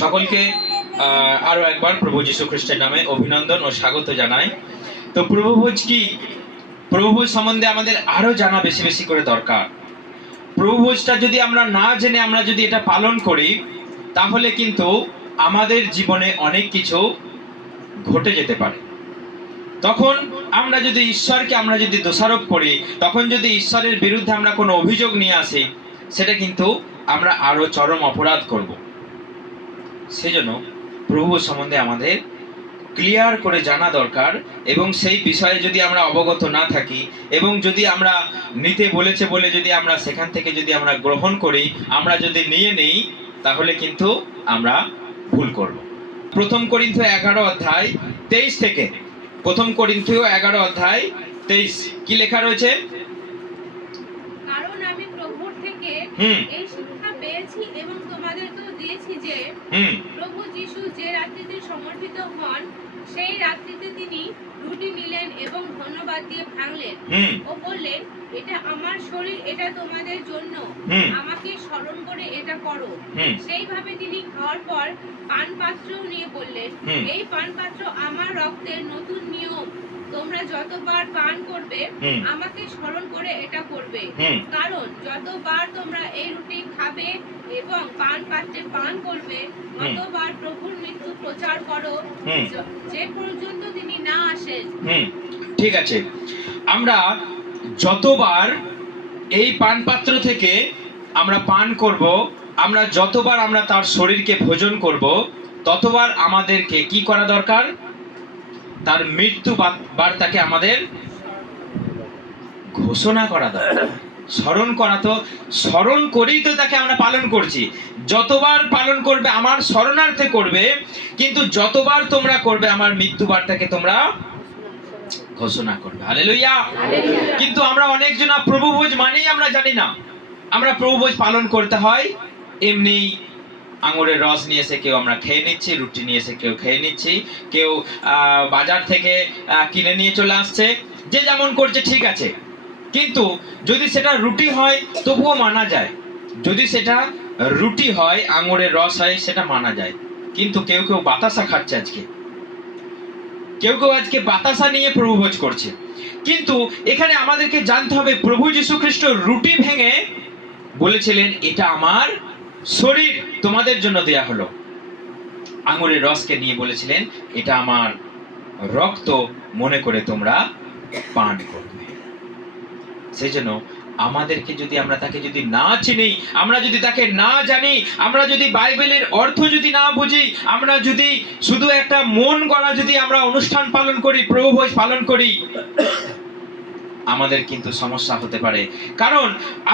সকলকে আরো একবার প্রভু যীশু খ্রিস্টের নামে অভিনন্দন ও স্বাগত জানাই। তো প্রভুভোজ কি? প্রভুভোজ সম্বন্ধে আমাদের আরো জানা বেশি বেশি করে দরকার। প্রভুভোজটা যদি আমরা না জেনে আমরা যদি এটা পালন করি, তাহলে কিন্তু আমাদের জীবনে অনেক কিছু ঘটে যেতে পারে। তখন আমরা যদি ঈশ্বরকে আমরা যদি দোষারোপ করি, তখন যদি ঈশ্বরের বিরুদ্ধে আমরা কোনো অভিযোগ নিয়ে আসি, সেটা কিন্তু আমরা আরো চরম অপরাধ করব। সেজন্য প্রভু সম্বন্ধে আমাদের ক্লিয়ার করে জানা দরকার, এবং সেই বিষয়ে যদি আমরা অবগত না থাকি এবং যদি আমরা নিতে বলেছে বলে যদি আমরা সেখান থেকে যদি আমরা গ্রহণ করি, আমরা যদি নিয়ে নেই, তাহলে কিন্তু আমরা ভুল করব। প্রথম করিন্থীয় 11 অধ্যায় 23 থেকে, প্রথম করিন্থীয় 11 অধ্যায় 23 কি লেখা রয়েছে? কারণ আমি প্রভুর থেকে এই শিক্ষা পেয়েছি এবং তোমাদেরকেও দিয়েছি যে প্রভু যীশু যে রাত্রিতে সমর্পিত হন, সেই রাত্রিতে তিনি রুটি নিলেন এবং ধন্যবাদ দিয়ে ভাঙলেন ও বললেন, এটা আমার শরীর, এটা তোমাদের জন্য, আমাকে স্মরণ করে এটা করো। সেইভাবে তিনি খাওয়ার পর পান পাত্র নিয়ে বললেন, এই পান পাত্র আমার রক্তের নতুন নিয়ম, তোমরা যতবার পান করবে আমাকে স্মরণ করে এটা করবে। কারণ যতবার তোমরা এই রুটি খাবে এবং পান পাত্রে পান করবে, ততবার প্রভুর মৃত্যু প্রচার করো, যে পর্যন্ত তিনি না আসেন। ঠিক আছে, আমরা যতবার এই পান পাত্র থেকে আমরা পান করব, আমরা যতবার আমরা তার শরীরকে ভোজন করব, ততবার আমাদেরকে কি করা দরকার? তার মৃত্যু বার্তাকে আমাদের ঘোষণা করা দরকার, স্মরণ করা। তো স্মরণ করেই তো তাকে আমরা পালন করছি। যতবার পালন করবে আমার স্মরণার্থে করবে, কিন্তু যতবার তোমরা করবে আমার মৃত্যু বার্তাকে তোমরা ঘোষণা করবে। হালেলুয়া। কিন্তু আমরা অনেকজন প্রভুভোজ মানেই আমরা জানি না। আমরা প্রভুভোজ পালন করতে হয় এমনি আঙুরের রস নিয়ে এসে কেউ আমরা খেয়ে নিচ্ছি, রুটি নিয়ে এসে কেউ খেয়ে নিচ্ছি, কেউ বাজার থেকে কিনে নিয়ে চলে আসছে, যে যেমন করছে ঠিক আছে। কিন্তু যদি সেটা রুটি হয় তবুও মানা যায়, যদি সেটা রুটি হয় আঙুরের রস হয় সেটা মানা যায়। কিন্তু কেউ কেউ বাতাসা খাচ্ছে, আজকে কেউ কেউ আজকে বাতাসা নিয়ে প্রভুভোজ করছে। কিন্তু এখানে আমাদেরকে জানতে হবে, প্রভু যীশু খ্রিস্ট রুটি ভেঙে বলেছিলেন, এটা আমার শরীর তোমাদের জন্য দেয়া হলো। আঙুরের রসকে নিয়ে বলেছিলেন, এটা আমার রক্ত, মনে করে তোমরা পান করবে। সেই জন্য আমাদেরকে যদি আমরা তাকে যদি না চিনি, আমরা যদি তাকে না জানি, আমরা যদি বাইবেলের অর্থ যদি না বুঝি, আমরা যদি শুধু একটা মন গড়া যদি আমরা অনুষ্ঠান পালন করি, প্রভুভোজ পালন করি, আমাদের কিন্তু সমস্যা হতে পারে। কারণ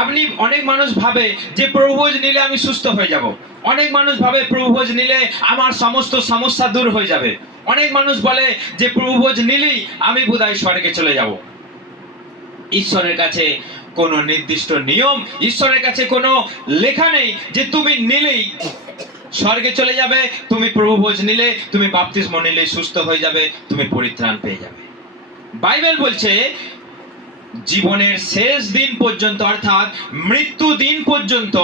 আপনি অনেক মানুষ ভাবে যে প্রভুভোজ নিলে আমি সুস্থ হয়ে যাব, অনেক মানুষ ভাবে প্রভুভোজ নিলে আমার সমস্ত সমস্যা দূর হয়ে যাবে, অনেক মানুষ বলে যে প্রভুভোজ নিলেই আমি বোধহয় স্বর্গে চলে যাব। ঈশ্বরের কাছে কোনো নির্দিষ্ট নিয়ম, ঈশ্বরের কাছে কোনো লেখা নেই যে তুমি নিলেই স্বর্গে চলে যাবে, তুমি প্রভুভোজ নিলে, তুমি বাপ্তিস্ম নিলে সুস্থ হয়ে যাবে, তুমি পরিত্রাণ পেয়ে যাবে। বাইবেল বলছে জীবনের শেষ দিন পর্যন্ত, অর্থাৎ মৃত্যু দিন পর্যন্ত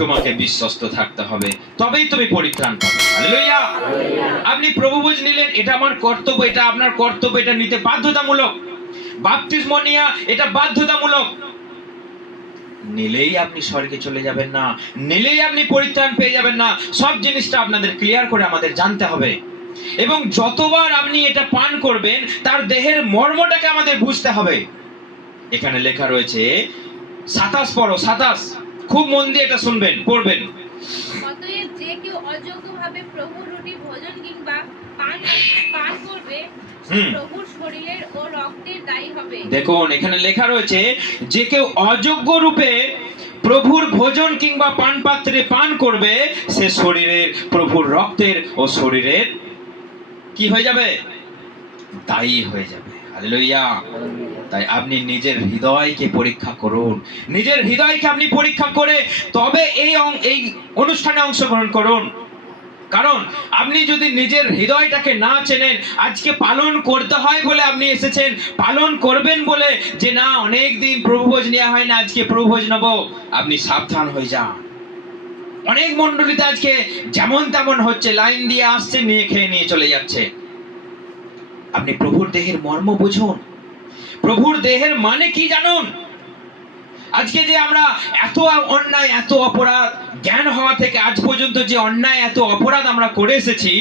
তোমাকে বিশ্বস্ত থাকতে হবে, তবেই তুমি পরিত্রাণ পাবে। হালেলুয়া। আপনি প্রভুভোজ নিলেন, এটা আমার কর্তব্য, এটা আপনার কর্তব্য, এটা নিতে বাধ্যতামূলক। বাপ্তিস্ম নেওয়া এটা বাধ্যতামূলক। নিলেই আপনি স্বর্গে চলে যাবেন না, নিলেই আপনি পরিত্রাণ পেয়ে যাবেন না। সব জিনিসটা আপনাদের ক্লিয়ার করে আমাদের জানতে হবে, এবং যতবার আপনি এটা পান করবেন তার দেহের মর্মটাকে আমাদের বুঝতে হবে। এখানে লেখা রয়েছে 27 পড়ো, 27, খুব মন দিয়ে এটা শুনবেন, পড়বেন। অতএব যে কেউ অযোগ্যভাবে প্রভুর রুটি ভোজন কিংবা পান করবে, প্রভুর শরীরের ও রক্তের দায়ী হবে। দেখুন এখানে লেখা রয়েছে, যে কেউ অযোগ্য রূপে প্রভুর ভোজন কিংবা পান পাত্রে পান করবে, সে শরীরের, প্রভুর রক্তের ও শরীরের কি হয়ে যাবে? দায়ী হয়ে যাবে। হালেলুয়া। তাই আপনি নিজের হৃদয়কে পরীক্ষা করুন, নিজের হৃদয়কে আপনি পরীক্ষা করে তবে এই অনুষ্ঠানে অংশগ্রহণ করুন। কারণ আপনি যদি নিজের হৃদয়টাকে না চেনেন, আজকে পালন করতে হয় বলে আপনি এসেছেন, পালন করবেন বলে যে না অনেক দিন প্রভুভোজ নেওয়া হয় না, আজকে প্রভুভোজ নেব, আপনি সাবধান হয়ে যান। অনেক মণ্ডলীতে আজকে যেমন তেমন হচ্ছে, লাইন দিয়ে আসছে, নিয়ে খেয়ে নিয়ে চলে যাচ্ছে। আপনি প্রভুর দেহের মর্ম বুঝুন, প্রভুর দেহের মানে কি জানুন। আজকে যে আমরা এত অন্যায়, এত অপরাধ, জ্ঞান হওয়া থেকে আজ পর্যন্ত যে অন্যায়, এত অপরাধ আমরা করে এসেছি,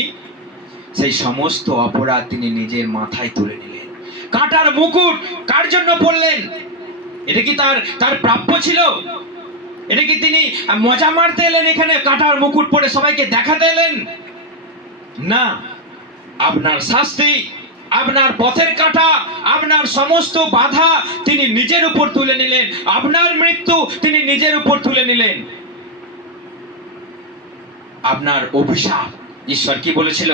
সেই সমস্ত অপরাধ তিনি নিজের মাথায় তুলে নিলেন। কাঁটার মুকুট কার জন্য পরলেন? এটা কি তার প্রাপ্য ছিল? এটা কি তিনি মজা মারতে এলেন এখানে কাঁটার মুকুট পরে সবাইকে দেখাতে এলেন? না, আপনার শাস্তি, আপনার পথের কাঁটা, আপনার সমস্ত বাধা তিনি নিজের উপর তুলে নিলেন। আপনার মৃত্যু তিনি নিজের উপর তুলে নিলেন। আপনার অভিশাপ, ঈশ্বর কি বলেছিল?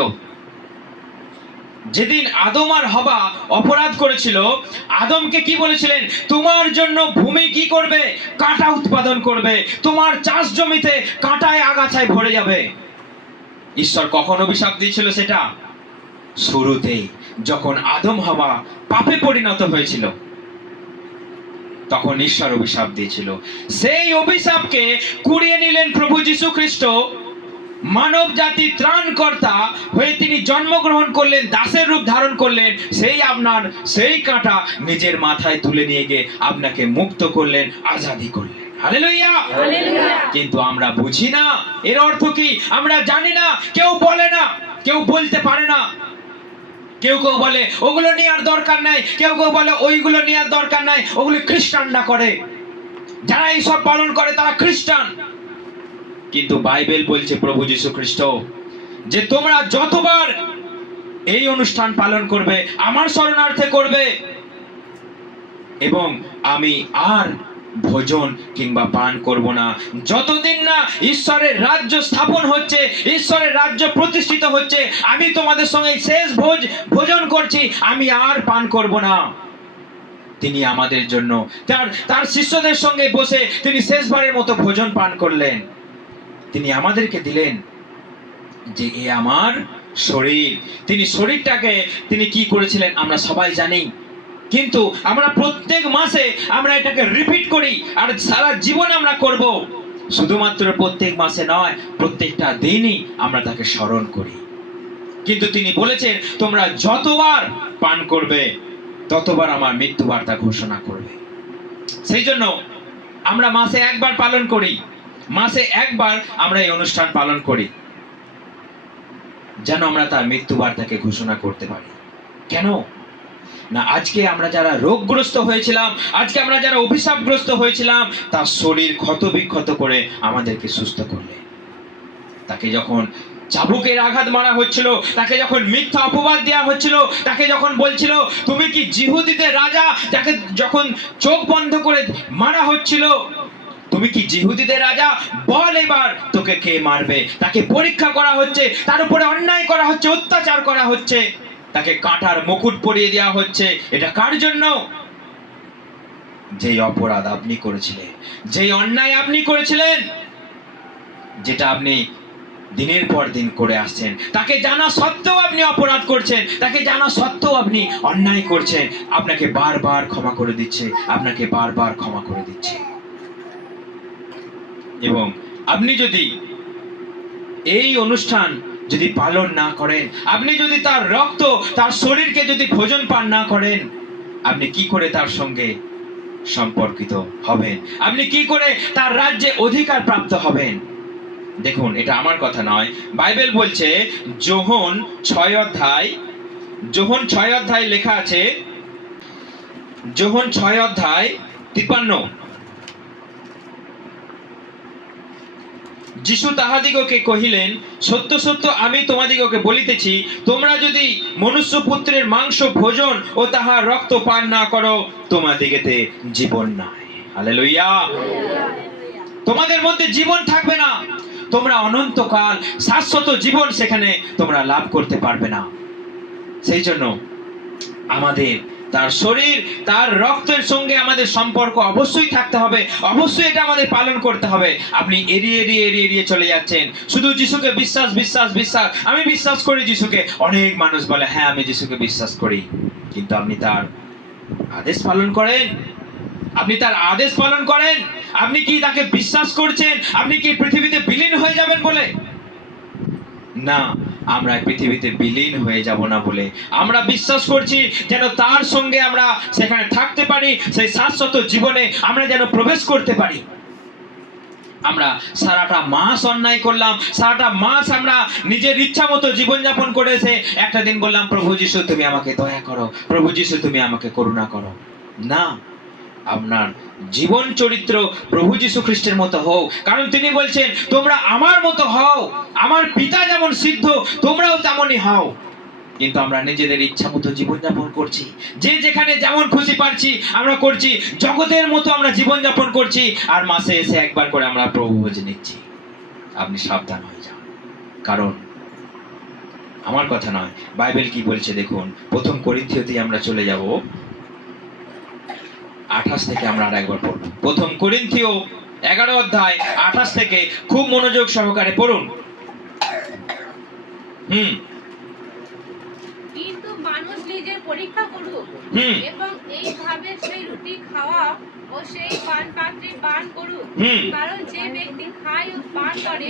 যেদিন আদম আর হবা অপরাধ করেছিল, আদমকে কি বলেছিলেন? তোমার জন্য ভূমি কি করবে? কাঁটা উৎপাদন করবে, তোমার চাষ জমিতে কাঁটায় আগাছায় ভরে যাবে। ঈশ্বর কখন অভিশাপ দিয়েছিল সেটা? শুরুতেই, যখন আদম হওয়া পাপে পরিণত হয়েছিল, তখন ঈশ্বর অভিশাপ দিয়েছিল। সেই অভিশাপকে কুড়িয়ে নিলেন প্রভু যীশু খ্রিস্ট। মানব জাতির ত্রাণকর্তা হয়ে তিনি জন্মগ্রহণ করলেন, দাসের রূপ ধারণ করলেন। সেই কাঁটা নিজের মাথায় তুলে নিয়ে গিয়ে আপনাকে মুক্ত করলেন, আজাদি করলেন। হালেলুয়া! কিন্তু আমরা বুঝি না এর অর্থ কি, আমরা জানি না, কেউ বলে না, কেউ বলতে পারে না। কেউ কেউ বলে ওগুলো নেওয়ার দরকার নাই, কেউ কেউ বলে ওইগুলো নেওয়ার দরকার নাই, ওগুলো খ্রিস্টানরা করে, যারা এইসব পালন করে তারা খ্রিস্টান। কিন্তু বাইবেল বলছে, প্রভু যীশু খ্রিস্ট, যে তোমরা যতবার এই অনুষ্ঠান পালন করবে, আমার শরণার্থে করবে, এবং আমি আর ভোজন কিংবা পান করব না, যতদিন না ঈশ্বরের রাজ্য স্থাপন হচ্ছে, ঈশ্বরের রাজ্য প্রতিষ্ঠিত হচ্ছে। আমি তোমাদের সঙ্গে শেষ ভোজন করছি, আমি আর পান করব না। তিনি আমাদের জন্য তার শিষ্যদের সঙ্গে বসে তিনি শেষবারের মতো ভোজন পান করলেন। তিনি আমাদেরকে দিলেন যে এ আমার শরীর। তিনি শরীরটাকে তিনি কি করেছিলেন আমরা সবাই জানি, কিন্তু আমরা প্রত্যেক মাসে আমরা এটাকে রিপিট করি, আর সারা জীবন আমরা করব। শুধুমাত্র প্রত্যেক মাসে নয়, প্রত্যেকটা দিনই আমরা তাকে স্মরণ করি। কিন্তু তিনি বলেছেন তোমরা যতবার পান করবে ততবার আমার মৃত্যু বার্তা ঘোষণা করবে। সেই জন্য আমরা মাসে একবার পালন করি, মাসে একবার আমরা এই অনুষ্ঠান পালন করি, যেন আমরা তার মৃত্যু বার্তাকে ঘোষণা করতে পারি। কেন না, আজকে আমরা যারা রোগগ্রস্ত হয়েছিলাম, আজকে আমরা যারা অভিশাপগ্রস্ত হয়েছিলাম, তার শরীর ক্ষত বিক্ষত করে আমাদেরকে সুস্থ করলেন। তাকে যখন চাবুকের আঘাত মারা হচ্ছিল, তাকে যখন মিথ্যা অপবাদ দেওয়া হচ্ছিল, তাকে যখন বলছিল তুমি কি জিহুদীদের রাজা, যাকে যখন চোখ বন্ধ করে মারা হচ্ছিল, তুমি কি জিহুদীদের রাজা, বল এবার তোকে কে মারবে। তাকে পরীক্ষা করা হচ্ছে, তার উপরে অন্যায় করা হচ্ছে, অত্যাচার করা হচ্ছে, তাকে কাঁটার মুকুট পরিয়ে দেওয়া হচ্ছে। এটা কার জন্য? যেই অপরাধ আপনি করেছিলেন, যেই অন্যায় আপনি করেছিলেন, যেটা আপনি দিনের পর দিন করে আসছেন, তাকে জানা সত্ত্বেও আপনি অপরাধ করছেন, তাকে জানা সত্ত্বেও আপনি অন্যায় করছেন, আপনাকে বারবার ক্ষমা করে দিচ্ছে, আপনাকে বারবার ক্ষমা করে দিচ্ছে। এবং আপনি যদি এই অনুষ্ঠান যদি পালন না করেন, আপনি যদি তার রক্ত, তার শরীরকে যদি ভোজন পান না করেন, আপনি কি করে তার সঙ্গে সম্পর্কিত হবেন? আপনি কি করে তার রাজ্যে অধিকার প্রাপ্ত হবেন? দেখুন, এটা আমার কথা নয়, বাইবেল বলছে, যোহন 6 অধ্যায় লেখা আছে, যোহন 6 অধ্যায় 53। যিশু তাহাদিগকে কহিলেন, সত্য সত্য আমি তোমাদিগকে বলিতেছি, তোমরা যদি মনুষ্যপুত্রের মাংস ভোজন ও তাহার রক্ত পান না করো, তোমাদিগতে জীবন নাই। হালেলুয়া! তোমাদের মধ্যে জীবন থাকবে না, তোমরা অনন্তকাল শাশ্বত জীবন সেখানে তোমরা লাভ করতে পারবে না। সেই জন্য আমাদের তার শরীর, তার রক্তের সঙ্গে আমাদের সম্পর্ক অবশ্যই থাকতে হবে, অবশ্যই এটা আমাদের পালন করতে হবে। আপনি এড়িয়ে চলে যাচ্ছেন, শুধু যিশুকে বিশ্বাস, আমি বিশ্বাস করি যিশুকে। অনেক মানুষ বলে হ্যাঁ আমি যিশুকে বিশ্বাস করি, কিন্তু আপনি তার আদেশ পালন করেন? আপনি তার আদেশ পালন করেন? আপনি কি তাকে বিশ্বাস করছেন? আপনি কি পৃথিবীতে বিলীন হয়ে যাবেন বলে? না, আমরা পৃথিবীতে বিলীন হয়ে যাব না বলে আমরা বিশ্বাস করছি যেন তার সঙ্গে আমরা সেখানে থাকতে পারি, সেই শাশ্বত জীবনে আমরা যেন প্রবেশ করতে পারি। আমরা সারাটা মাস অন্যায় করলাম, সারাটা মাস আমরা নিজের ইচ্ছা মতো জীবনযাপন করেছে, একটা দিন বললাম প্রভু যিশু তুমি আমাকে দয়া করো, প্রভু যিশু তুমি আমাকে করুণা করো। না, আপনার জীবন চরিত্র প্রভু যিশু খ্রিস্টের মতো হোক, কারণ তিনি বলছেন তোমরা আমার মতো হও, আমার পিতা যেমন সিদ্ধ তোমরাও তেমনই হও। কিন্তু আমরা নিজেদের ইচ্ছা মতো জীবনযাপন করছি, যে যেখানে যেমন খুশি পারছি আমরা করছি, জগতের মতো আমরা জীবনযাপন করছি, আর মাসে এসে একবার করে আমরা প্রভু ভোজ নিচ্ছি। আপনি সাবধান হয়ে যান, কারণ আমার কথা নয়, বাইবেল কি বলছে দেখুন। প্রথম করিন্থীয়তে আমরা চলে যাব, 28 থেকে আমরা আর একবার পড়ব। প্রথম করিন্থীয় 11 অধ্যায় 28 থেকে খুব মনোযোগ সহকারে পড়ুন। কিন্তু মানুষ নিজের পরীক্ষা করুক, এবং এইভাবে সেই রুটি খাওয়া ও সেই পান পাত্রে পান করুক। কারণ যে ব্যক্তি খায় ও পান করে,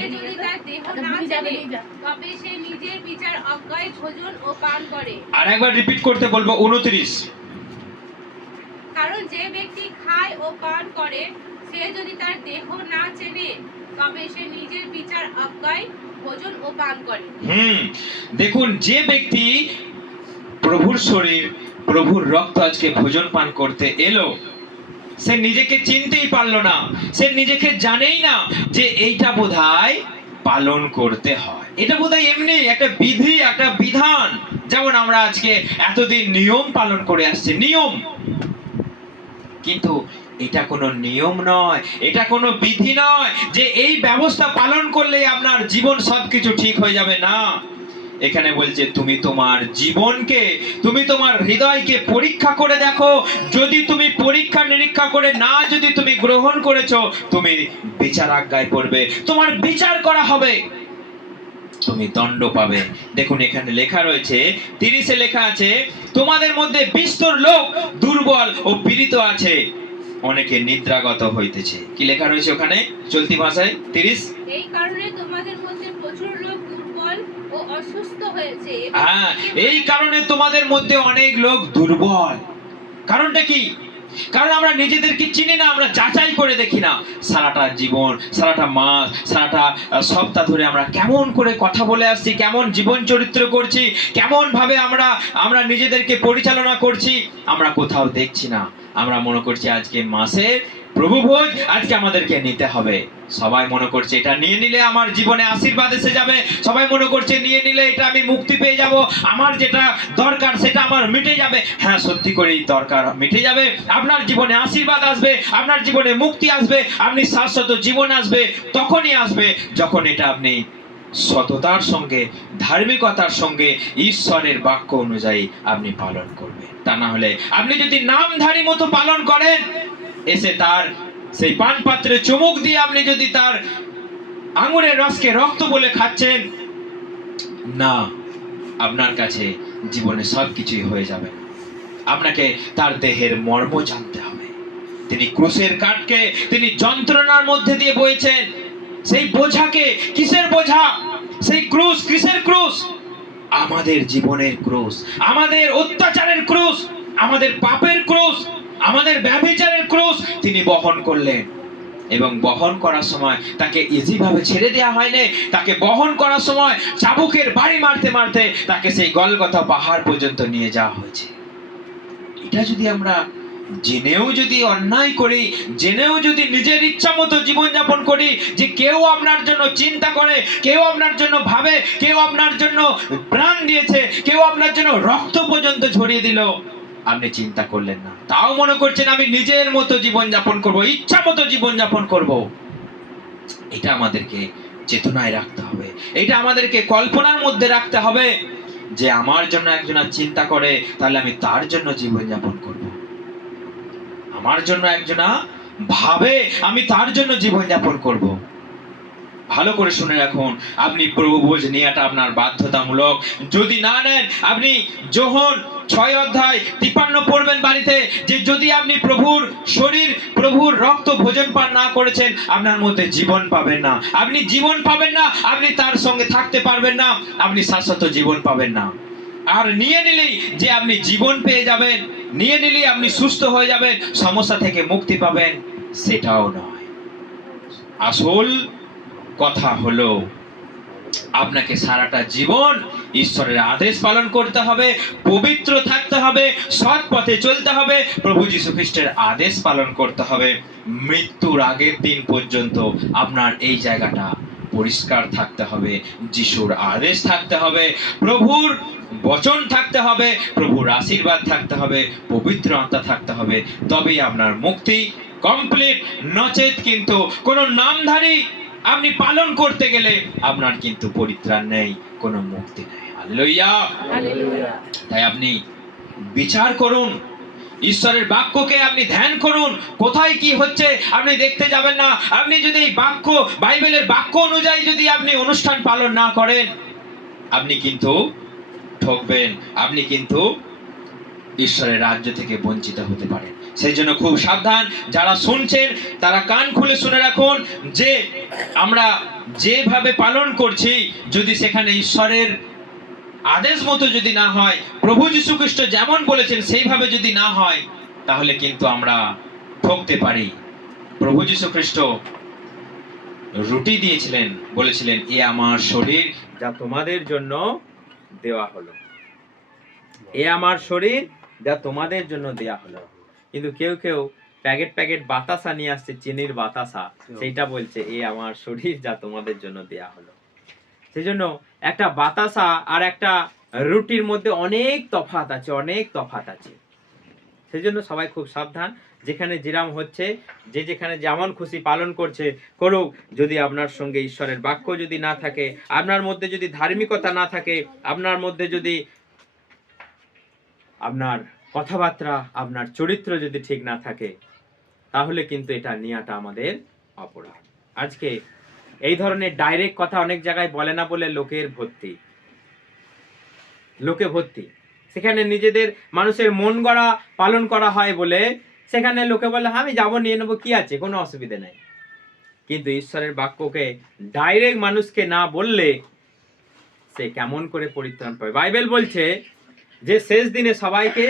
সে যদি তার দেহ না জানে, তবে সে নিজের বিচার অজ্ঞায় ভোজন ও পান করে। আর একবার রিপিট করতে বলবো 29। কারণ যে ব্যক্তি খায় ও পান করে, সে যদি তার দেহ না চেনে, তবে সে নিজের বিচার অজ্ঞায় ভোজন ও পান করে। দেখুন, যে ব্যক্তি প্রভুর শরীর প্রভুর রক্ত আজকে ভোজন পান করতে এলো, সে নিজেকে চিনতেই পারলো না, সে নিজেকে জানেই না যে এইটা বোধহয় পালন করতে হয়, এটা বোধহয় এমনি একটা বিধি, একটা বিধান। যেমন আমরা আজকে এতদিন নিয়ম পালন করে আসছি, নিয়ম, কিন্তু এটা কোনো নিয়ম নয়, এটা কোনো বিধি নয় যে এই ব্যবস্থা পালন করলে আপনার জীবন সবকিছু ঠিক হয়ে যাবে। না, এখানে বলছে তুমি তোমার জীবনকে, তুমি তোমার হৃদয়কে পরীক্ষা করে দেখো। যদি তুমি পরীক্ষা নিরীক্ষা করে না যদি তুমি গ্রহণ করেছো, তুমি বিচার আজ্ঞায় পড়বে, তোমার বিচার করা হবে, তুমি দণ্ড পাবে। দেখুন এখানে লেখা রয়েছে, 30-এ লেখা আছে, তোমাদের মধ্যে বিস্তর লোক দুর্বল ও পীড়িত আছে, অনেকে নিদ্রাগত হইতেছে। কি লেখা রয়েছে ওখানে চলতি ভাষায় 30? এই কারণে তোমাদের মধ্যে প্রচুর লোক দুর্বল ও অসুস্থ হয়েছে। হ্যাঁ, এই কারণে তোমাদের মধ্যে অনেক লোক দুর্বল। কারণটা কি? কারণ আমরা নিজেদেরকে চিনি না, আমরা যাচাই করে দেখি না। সারাটা জীবন, সারাটা মাস, সারাটা সপ্তাহ ধরে আমরা কেমন করে কথা বলে আসছি, কেমন জীবন চরিত্র করছি, কেমন ভাবে আমরা নিজেদেরকে পরিচালনা করছি, আমরা কোথাও দেখছি না। আমরা মনে করছি আজকে মাসের প্রভু ভোজ আজকে আমাদেরকে নিতে হবে। সবাই মনে করছে এটা নিয়ে নিলে আমার জীবনে আশীর্বাদ এসে যাবে, সবাই মনে করছে নিয়ে নিলে এটা আমি মুক্তি পেয়ে যাব, আমার যেটা দরকার সেটা আমার মিটে যাবে। হ্যাঁ, সত্যি করেই দরকার মিটে যাবে, আপনার জীবনে আশীর্বাদ আসবে, আপনার জীবনে মুক্তি আসবে, আপনি শাশ্বত জীবন আসবে। তখনই আসবে যখন এটা আপনি সততার সঙ্গে, ধার্মিকতার সঙ্গে, ঈশ্বরের বাক্য অনুযায়ী আপনি পালন করবেন। তা না হলে আপনি যদি নামধারী মতো পালন করেন, এসে তার সেই পান পাত্রে চুমুক দিয়ে আপনি যদি তার আঙুরের রসকে রক্ত বলে খাচ্ছেন, না, আপনার কাছে জীবনে সবকিছুই হয়ে যাবে। আপনাকে তার দেহের মর্ম জানতে হবে। তিনি ক্রুশের কাঠকে তিনি যন্ত্রণার মধ্যে দিয়ে বয়েছেন, সেই বোঝাকে, কিসের বোঝা? সেই ক্রুশ, কিসের ক্রুশ? আমাদের জীবনের ক্রুশ, আমাদের অত্যাচারের ক্রুশ, আমাদের পাপের ক্রুশ, আমাদের ব্যভিচারের ক্রুশ তিনি বহন করলেন। এবং বহন করার সময় তাকে ইজি ভাবে ছেড়ে দেওয়া হয়নি, তাকে বহন করার সময় চাবুকের বাড়ি মারতে মারতে তাকে সেই গলগথা পাহাড় পর্যন্ত নিয়ে যাওয়া হয়েছে। এটা যদি আমরা জেনেও যদি অন্যায় করি, জেনেও যদি নিজের ইচ্ছা মতো জীবনযাপন করি, যে কেউ আপনার জন্য চিন্তা করে, কেউ আপনার জন্য ভাবে, কেউ আপনার জন্য প্রাণ দিয়েছে, কেউ আপনার জন্য রক্ত পর্যন্ত ঝরিয়ে দিল, আপনি চিন্তা করলেন না, তাও মনে করছেন আমি নিজের মতো জীবনযাপন করব, ইচ্ছা মতো জীবনযাপন করব। এটা আমাদেরকে চেতনায় রাখতে হবে, এটা আমাদেরকে কল্পনার মধ্যে রাখতে হবে যে আমার জন্য একজন চিন্তা করে, তাহলে আমি তার জন্য জীবনযাপন করব। আমার জন্য একজনা ভাবে, আমি তার জন্য জীবনযাপন করব। ভালো করে শুনে রাখুন, আপনি প্রভু ভোজ নেওয়াটা আপনার বাধ্যতামূলক। যদি না নেন, আপনি যোহন 6 অধ্যায় 53 পড়বেন বাড়িতে, যে যদি আপনি প্রভুর শরীর প্রভুর রক্ত ভোজন পান না করেছেন, আপনার মধ্যে জীবন পাবেন না। আপনি জীবন পাবেন না, আপনি তার সঙ্গে থাকতে পারবেন না, আপনি শাশ্বত জীবন পাবেন না। আর নিয়ে নিলেই যে আপনি জীবন পেয়ে যাবেন, নিয়ে নিলেই আপনি সুস্থ হয়ে যাবেন, সমস্যা থেকে মুক্তি পাবেন, সেটাও নয়। আসল কথা হলো আপনাকে সারাটা জীবন ঈশ্বরের আদেশ পালন করতে হবে, পবিত্র থাকতে হবে, সৎ পথে চলতে হবে, প্রভু যীশু খ্রিস্টের আদেশ পালন করতে হবে। মৃত্যুর আগের দিন পর্যন্ত আপনার এই জায়গাটা পরিষ্কার থাকতে হবে, যিশুর আদেশ থাকতে হবে, প্রভুর বচন থাকতে হবে, প্রভুর আশীর্বাদ থাকতে হবে, পবিত্র আত্মা থাকতে হবে, তবেই আপনার মুক্তি কমপ্লিট। নচেত কিন্তু কোনো নামধারী আপনি পালন করতে গেলে আপনার কিন্তু পরিত্রাণ নেই, কোনো মুক্তি নেই। হালেলুয়া। তাই আপনি বিচার করুন, ঈশ্বরের বাক্যকে আপনি ধ্যান করুন, কোথায় কি হচ্ছে আপনি দেখতে যাবেন না। আপনি যদি এই বাক্য, বাইবেলের বাক্য অনুযায়ী যদি আপনি অনুষ্ঠান পালন না করেন, আপনি কিন্তু ঠকবেন, আপনি কিন্তু ঈশ্বরের রাজ্য থেকে বঞ্চিত হতে পারেন। সেই জন্য খুব সাবধান, যারা শুনছেন তারা কান খুলে শুনে রাখুন, যে আমরা যেভাবে পালন করছি, যদি সেখানে ঈশ্বরের আদেশ মতো যদি না হয়, প্রভু যীশু খ্রিস্ট যেমন বলেছেন সেইভাবে যদি না হয়, তাহলে কিন্তু আমরা ঠকতে পারি। প্রভু যীশু খ্রিস্ট রুটি দিয়েছিলেন, বলেছিলেন, এ আমার শরীর যা তোমাদের জন্য দেওয়া হলো, এ আমার শরীর যা তোমাদের জন্য দেয়া হলো। কিন্তু কেউ কেউ প্যাকেট প্যাকেট বাতাসা নিয়ে আসছে, চিনির বাতাসা, সেইটা বলছে এ আমার শরীর যা তোমাদের জন্য দেয়া হলো। সেই জন্য একটা বাতাসা আর একটা রুটির মধ্যে অনেক তফাৎ আছে, অনেক তফাৎ আছে। সেই জন্য সবাই খুব সাবধান, যেখানে যেরাম হচ্ছে, যে যেখানে যেমন খুশি পালন করছে করুক, যদি আপনার সঙ্গে ঈশ্বরের বাক্য যদি না থাকে, আপনার মধ্যে যদি ধার্মিকতা না থাকে, আপনার মধ্যে যদি আপনার কথাবার্তা, আপনার চরিত্র যদি ঠিক না থাকে, তাহলে কিন্তু এটা নেওয়াটা আমাদের অপরাধ। আজকে এই ধরনের ডাইরেক্ট কথা অনেক জায়গায় বলে না বলে লোকে ভর্তি, সেখানে নিজেদের মানুষের মন গড়া পালন করা হয় বলে সেখানে লোকে বলে আমি যাব, নিয়ে নেবো, কি আছে, কোনো অসুবিধা নাই। কিন্তু ঈশ্বরের বাক্যকে ডাইরেক্ট মানুষকে না বললে সে কেমন করে পরিত্রাণ পাবে? বাইবেল বলছে যে শেষ দিনে সবাইকে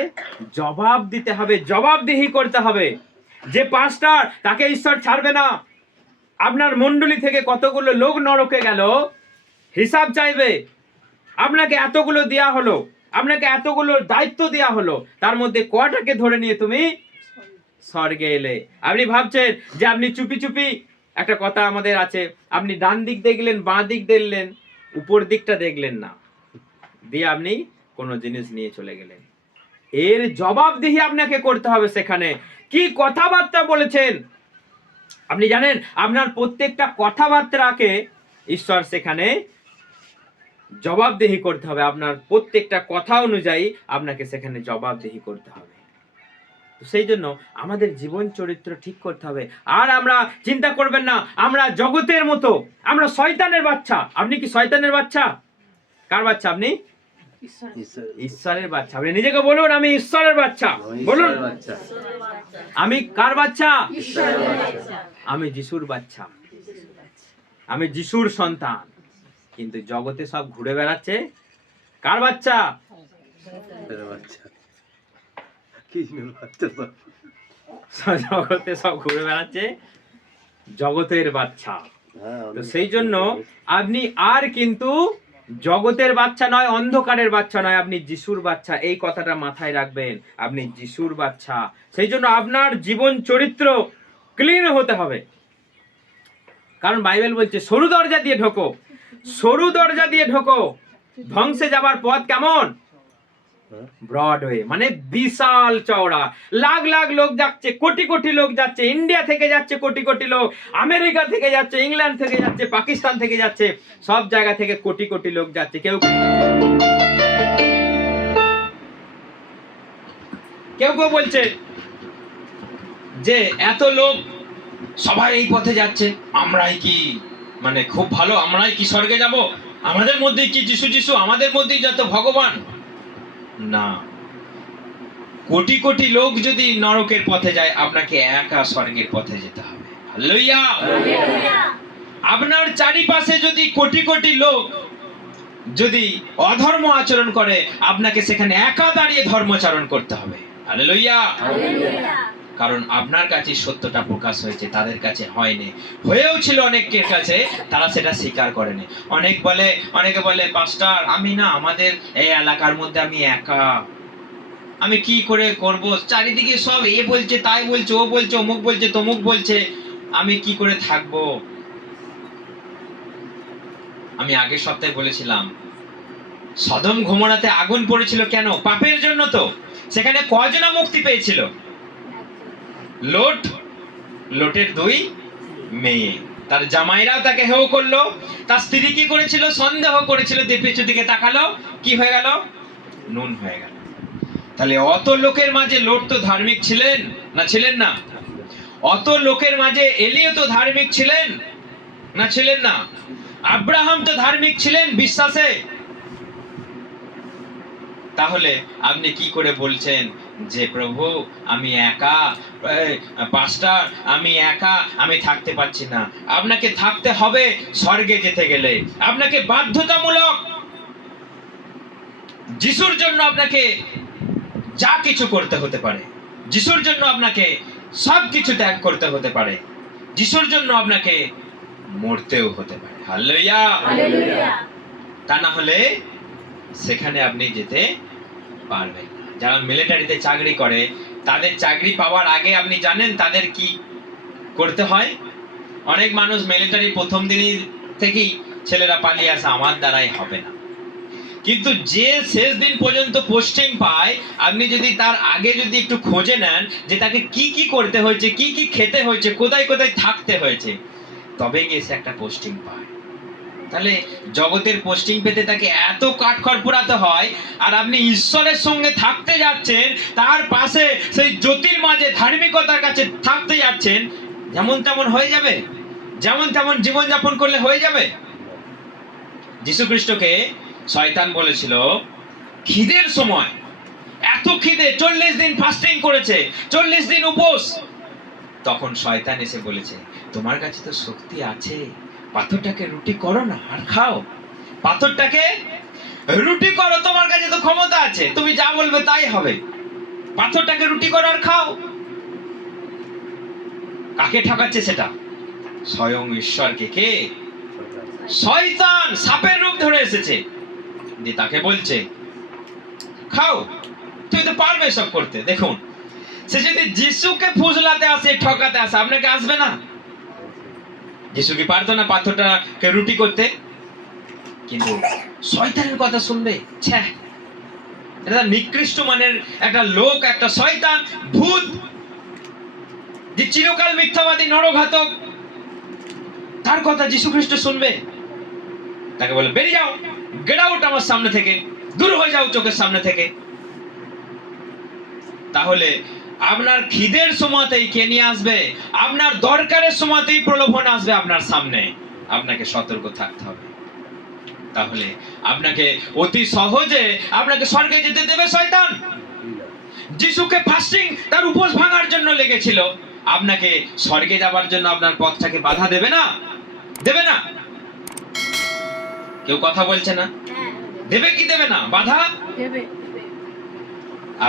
জবাব দিতে হবে, জবাবদিহি করতে হবে। যে পাস্টার, তাকে ঈশ্বর ছাড়বে না। আপনার মণ্ডলী থেকে কতগুলো লোক নরকে গেল, হিসাব চাইবে। আপনাকে এতগুলো দেয়া হলো, আপনাকে এতগুলো দায়িত্ব দেয়া হলো, তার মধ্যে কটাকে ধরে নিয়ে তুমি স্বর্গে এলে? আপনি ভাবছেন যে আপনি চুপি চুপি, একটা কথা আমাদের আছে, আপনি ডান দিক দেখলেন, বাঁ দিক দেখলেন, উপর দিকটা দেখলেন না, দিয়ে আপনি কোনো জিনিস নিয়ে চলে গেলেন। এর জবাবদিহি আপনাকে করতে হবে। সেখানে কি কথাবার্তা বলেছেন আপনি জানেন? আপনার প্রত্যেকটা কথাবার্তাকে ঈশ্বর সেখানে জবাবদিহি করতে হবে। আপনার প্রত্যেকটা কথা অনুযায়ী আপনাকে সেখানে জবাবদিহি করতে হবে। সেই জন্য আমাদের জীবন চরিত্র ঠিক করতে হবে। আর আমরা চিন্তা করবেন না আমরা জগতের মতো, আমরা শয়তানের বাচ্চা। আপনি কি শয়তানের বাচ্চা? কার বাচ্চা আপনি? ঈশ্বরের বাচ্চা। আপনি নিজেকে বলুন, আমি ঈশ্বরের বাচ্চা। বলুন, আমি কার বাচ্চা? আমি যিশুর বাচ্চা, আমি যিশুর সন্তান। কিন্তু জগতে সব ঘুরে বেড়াচ্ছে কার বাচ্চা? জগতে সব ঘুরে বেড়াচ্ছে জগতের বাচ্চা। তো সেই জন্য আপনি আর কিন্তু জগতের বাচ্চা নয়, অন্ধকারের বাচ্চা নয়, আপনি যিশুর বাচ্চা। এই কথাটা মাথায় রাখবেন, আপনি যিশুর বাচ্চা। সেই জন্য আপনার জীবন চরিত্র ক্লিন হতে হবে। কারণ বাইবেল বলছে সরু দরজা দিয়ে ঢোকো, সরু দরজা দিয়ে ঢোকো, ধ্বংসে যাবার পথ কেমন? ব্রডওয়ে, মানে বিশাল চওড়া। লাখ লাখ লোক যাচ্ছে, কোটি কোটি লোক যাচ্ছে, ইন্ডিয়া থেকে যাচ্ছে কোটি কোটি লোক, আমেরিকা থেকে যাচ্ছে, ইংল্যান্ড থেকে যাচ্ছে, পাকিস্তান থেকে যাচ্ছে, সব জায়গা থেকে কোটি কোটি লোক যাচ্ছে। কেউ কেউ বলছে যে এত লোক সবাই এই পথে যাচ্ছে, আমরাই কি মানে খুব ভালো, আমরাই কি স্বর্গে যাব, আমাদের মধ্যেই কি যিশু যিশু, আমাদের মধ্যেই যত ভগবান। না, কোটি কোটি লোক যদি নরকের পথে যায়, আপনাকে একা স্বর্গের পথে যেতে হবে। হালেলুয়া। আপনার চারিপাশে যদি কোটি কোটি লোক যদি অধর্ম আচরণ করে, আপনাকে সেখানে একা দাঁড়িয়ে ধর্মাচরণ করতে হবে। হালেলুয়া। কারণ আপনার কাছে সত্যটা প্রকাশ হয়েছে, তাদের কাছে হয়নি। হয়েও ছিল অনেকের কাছে, তারা সেটা স্বীকার করেনি। অনেকে বলে পাস্টার, আমি না আমাদের এই এলাকার মধ্যে আমি একা, আমি কি করে করব, চারিদিকে সব এ বলছে, তাই বলছে, ও বলছে, অমুক বলছে, তমুক বলছে, আমি কি করে থাকবো। আমি আগের সপ্তাহে বলেছিলাম, সদম গমোরাতে আগুন পড়েছিল কেন? পাপের জন্য। তো সেখানে কয়জনা মুক্তি পেয়েছিল? লোটের 2 মেয়ে, তার জামাইরাও তাকে হেয় করলো, তার স্ত্রী কি করেছিল? সন্দেহ করেছিল, পেছু দিকে তাকালো, কি হয়ে গেল? নুন হয়ে গেল। তাহলে অত লোকের মাঝে লোট তো ধার্মিক ছিলেন না, ছিলেন না? অত লোকের মাঝে এলিও তো ধার্মিক ছিলেন না, ছিলেন না? আব্রাহাম তো ধার্মিক ছিলেন বিশ্বাসে। তাহলে আপনি কি করে বলছেন যে প্রভু আমি একা, পাস্টার আমি একা, আমি থাকতে পারছি না? আপনাকে থাকতে হবে স্বর্গে যেতে গেলে। আপনাকে বাধ্যতামূলক যিশুর জন্য আপনাকে যা কিছু করতে হতে পারে, যিশুর জন্য আপনাকে সব কিছু ত্যাগ করতে হতে পারে, যিশুর জন্য আপনাকে মরতেও হতে পারে। হালেলুয়া। তা না হলে সেখানে আপনি যেতে পারবেন না। যারা মিলিটারিতে চাকরি করে, তাদের চাকরি পাওয়ার আগে আপনি জানেন তাদের কি করতে হয়? অনেক মানুষ মিলিটারি প্রথম দিনই থেকেই ছেলেরা পালিয়ে আসে, আমার দ্বারাই হবে না। কিন্তু যে শেষ দিন পর্যন্ত পোস্টিং পায়, আপনি যদি তার আগে যদি একটু খোঁজে নেন যে তাকে কি কি করতে হয়েছে, কি কি খেতে হয়েছে, কোথায় কোথায় থাকতে হয়েছে, তবে গিয়ে সে একটা পোস্টিং পায়। তাহলে জগতের পোস্টিং পেতে তাকে এত কাঠখড় পোড়াতে হয়, আর আপনি ঈশ্বরের সঙ্গে থাকতে যাচ্ছেন, তার পাশে সেই জ্যোতির মাঝে ধার্মিকতার কাছে থাকতে যাচ্ছেন, যেমন তেমন হয়ে যাবে? যেমন তেমন জীবনযাপন করলে হয়ে যাবে? যীশু খ্রিস্টকে শয়তান বলেছিল খিদের সময়, এত খিদে, 40 দিন ফাস্টিং করেছে, 40 দিন উপোস, তখন শয়তান এসে বলেছে তোমার কাছে তো শক্তি আছে, পাথরটাকে রুটি করো না আর খাও। পাথরটাকে রুটি করো, তোমার কাছে তো ক্ষমতা আছে, তুমি যা বলবে তাই হবে। পাথরটাকে রুটি করো আর খাও। কাকে ঠকাচ্ছে সেটা? স্বয়ং ঈশ্বরকে। কে? শয়তান সাপের রূপ ধরে এসেছে, যে তাকে বলছে খাও, তুই তো পারবে সব করতে। দেখুন, সে যদি যিশুকে ফুসলাতে আসে, ঠকাতে আসে, আপনাকে আসবে না? যিশু কি পারতো না পাথরটাকে রুটি করতে? কিন্তু শয়তানের কথা শুনবে? ছ্যা, এটা নিকৃষ্ট মানের একটা লোক, একটা শয়তান, ভূত, যে চিরকাল মিথ্যাবাদী, নরঘাতক, তার কথা যীশু খ্রিস্ট শুনবে? তাকে বলে বেরিয়ে যাও, গেট আউট আমার সামনে থেকে, দূর হয়ে যাও চোখের সামনে থেকে। তাহলে আপনার খিদের সময়তেই কে নিয়ে আসবে? আপনার দরকারের সময়তেই প্রলোভন আসবে আপনার সামনে। আপনাকে সতর্ক থাকতে হবে। তাহলে আপনাকে অতি সহজে আপনাকে স্বর্গে যেতে দেবে শয়তান? যিশুকে ফাস্টিং, তার উপোস ভাঙার জন্য লেগেছিল, আপনাকে স্বর্গে যাবার জন্য আপনার পথটাকে বাধা দেবে না? দেবে না? কেউ কথা বলছে না? দেবে কি দেবে না? বাধা দেবে।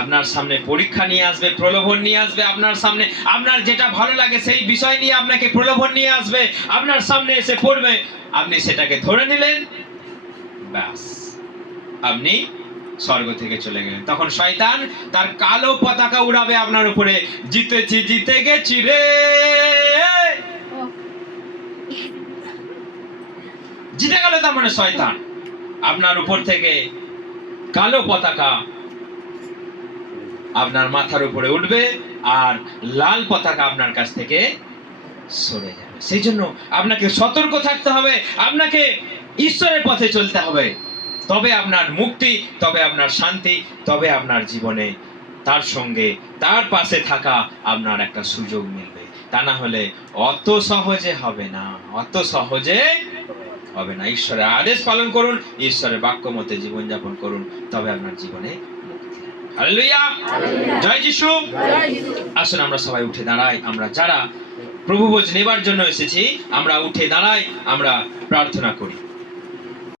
আপনার সামনে পরীক্ষা নিয়ে আসবে, প্রলোভন নিয়ে আসবে আপনার সামনে। আপনার যেটা ভালো লাগে সেই বিষয় নিয়ে আপনাকে প্রলোভন নিয়ে আসবে, আপনার সামনে এসে পড়বে, আপনি সেটাকে ধরে নিলেন, ব্যাস আপনি স্বর্গ থেকে চলে গেলেন। তখন শয়তান তার কালো পতাকা উড়াবে আপনার উপরে, জিতেছি, জিতে গেছি রে। জিতে গেল তার মানে শয়তান। আপনার উপর থেকে কালো পতাকা আপনার মাথার উপরে উঠবে, আর লাল পতাকা আপনার কাছ থেকে সরে যাবে। সেই জন্য আপনাকে সতর্ক থাকতে হবে, আপনাকে ঈশ্বরের পথে চলতে হবে। তবে আপনার মুক্তি, তবে আপনার শান্তি, তবে আপনার জীবনে তার সঙ্গে, তার পাশে থাকা আপনার একটা সুযোগ মিলবে। তা না হলে অত সহজে হবে না, অত সহজে হবে না। ঈশ্বরের আদেশ পালন করুন, ঈশ্বরের বাক্য মতে জীবনযাপন করুন, তবে আপনার জীবনে মুক্তি। হালেলুয়া, জয় যিশু। আসুন আমরা সবাই উঠে দাঁড়াই। আমরা যারা প্রভুভোজ নেবার জন্য এসেছি আমরা উঠে দাঁড়াই, আমরা প্রার্থনা করি।